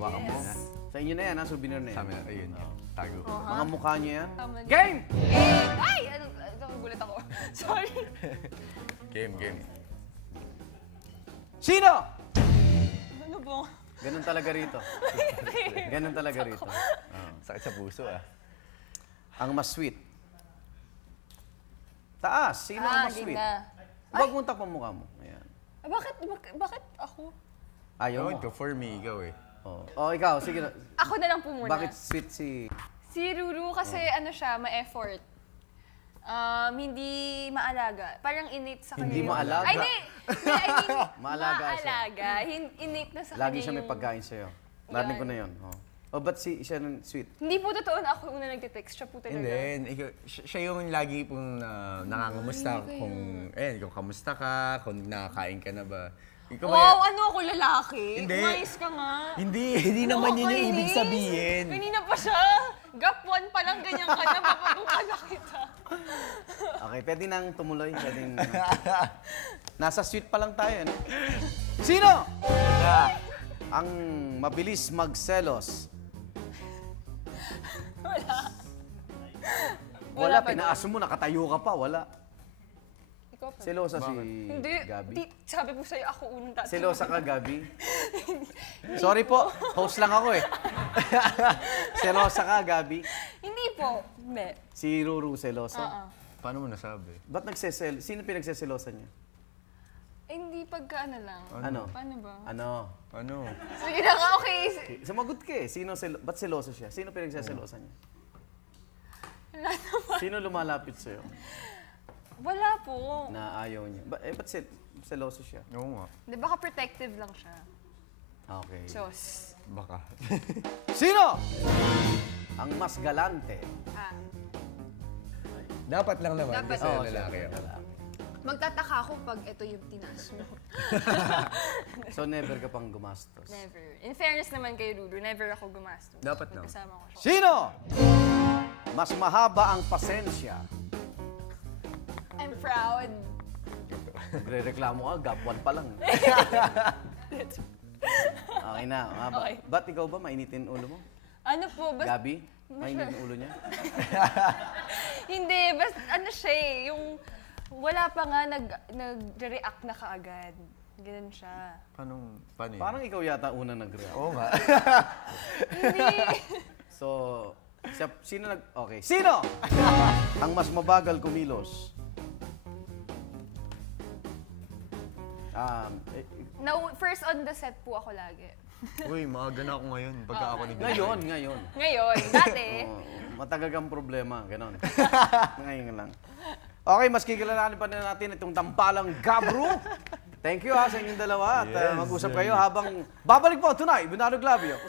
Hawakan mo. Sa inyo na yan, ha? Souvenir na yan. Sa amin, ayun. Tago. Mga mukha niyo yan. Tama din. Game! Ay! Gulat ako. Sorry. Game. Sino? Ano ba? Ganun talaga rito. Ganun talaga rito. Sakit sa puso, ah. Ang mas sweet. Taas. Sino ang mas sweet? Huwag mong takpang mukha mo. Ayan. Bakit ako? Ayaw mo. Go for me, ikaw eh. Oh, ikaw. Sige na. Ako na lang po muna. Bakit sweet si... Si Ruru kasi ano siya, ma-effort. Hindi maalaga. Parang innate sa kanya. Hindi yung- maalaga? Ay, hindi! I mean, Maalaga siya. maalaga. Innate na sa kanya Lagi siya may pagkain sa'yo. Narinig ko na yun. Ba't siya ng sweet? Hindi po totoo na ako una nagte-text. Siya po talaga. Hindi, siya yung lagi pong nangangamusta kung, kung kamusta ka, kung nakakain ka na ba. Ikaw Wow, ano ako lalaki? Hindi. Umayos ka nga. Hindi naman yun yung ibig sabihin. Kanina pa siya. Gap 1 pa lang ganyan ka na, papabuka na kita. Okay, pwede nang tumuloy. Pwedeng... Nasa sweet pa lang tayo, no? Sino? Ang mabilis magselos. Wala, pinaas mo, nakatayo ka pa, wala. Ikaw pa. Selosa si Hindi. Gabi. Sabi po sa'yo, ako unang tatanong. Selosa ka, Gabi? Sorry po, host lang ako eh. Selosa ka, Gabi? Hindi po. Hindi. Si Ruru seloso? Paano mo nasabi? Ba't Sino pinagseselosa niya? Hindi pagka ano lang. Ano? Paano ba? Ano? Sige na nga, okay. Sumagot ka eh. Ba't seloso siya? Sino pinagseselosa niya? Wala naman. Sino lumalapit sa'yo Wala po. na ayaw niya? Ba't seloso siya? Oo nga. Hindi, baka protective lang siya. Okay. Diyos. Baka. Sino ang mas galante? Dapat lang naman Dapat. kasi lalaki ako. Magtataka ako pag ito yung tinaas mo. So never ka pang gumastos? Never. In fairness naman kay Rudu, never ako gumastos. Dapat lang. Kasama ko siya. Sino mas mahaba ang pasensya? I'm proud. Nagre-reklamo ka, gap 1 pa lang. Okay na. Okay. Ba't ikaw ba mainitin ulo mo? Ano po, Gabi? Mainitin ulo niya? Hindi, ano siya eh, yung wala pa nga nag-react na kaagad. Ganun siya. Paano yun? Parang ikaw yata una nag-react. Oo nga. Hindi. So, sino Okay. Sino ang mas mabagal kumilos? First on the set po ako lagi. Uy, maaga na ako ngayon pagka ako ni Ngayon. Ngayon, dati. Matagal kang problema, ganon. Ngayon lang. Okay, mas kikilalanin pa na natin itong tampalang Gabru. Thank you sa inyong dalawa at mag-usap kayo habang babalik po tonight, Bernardo Glavio.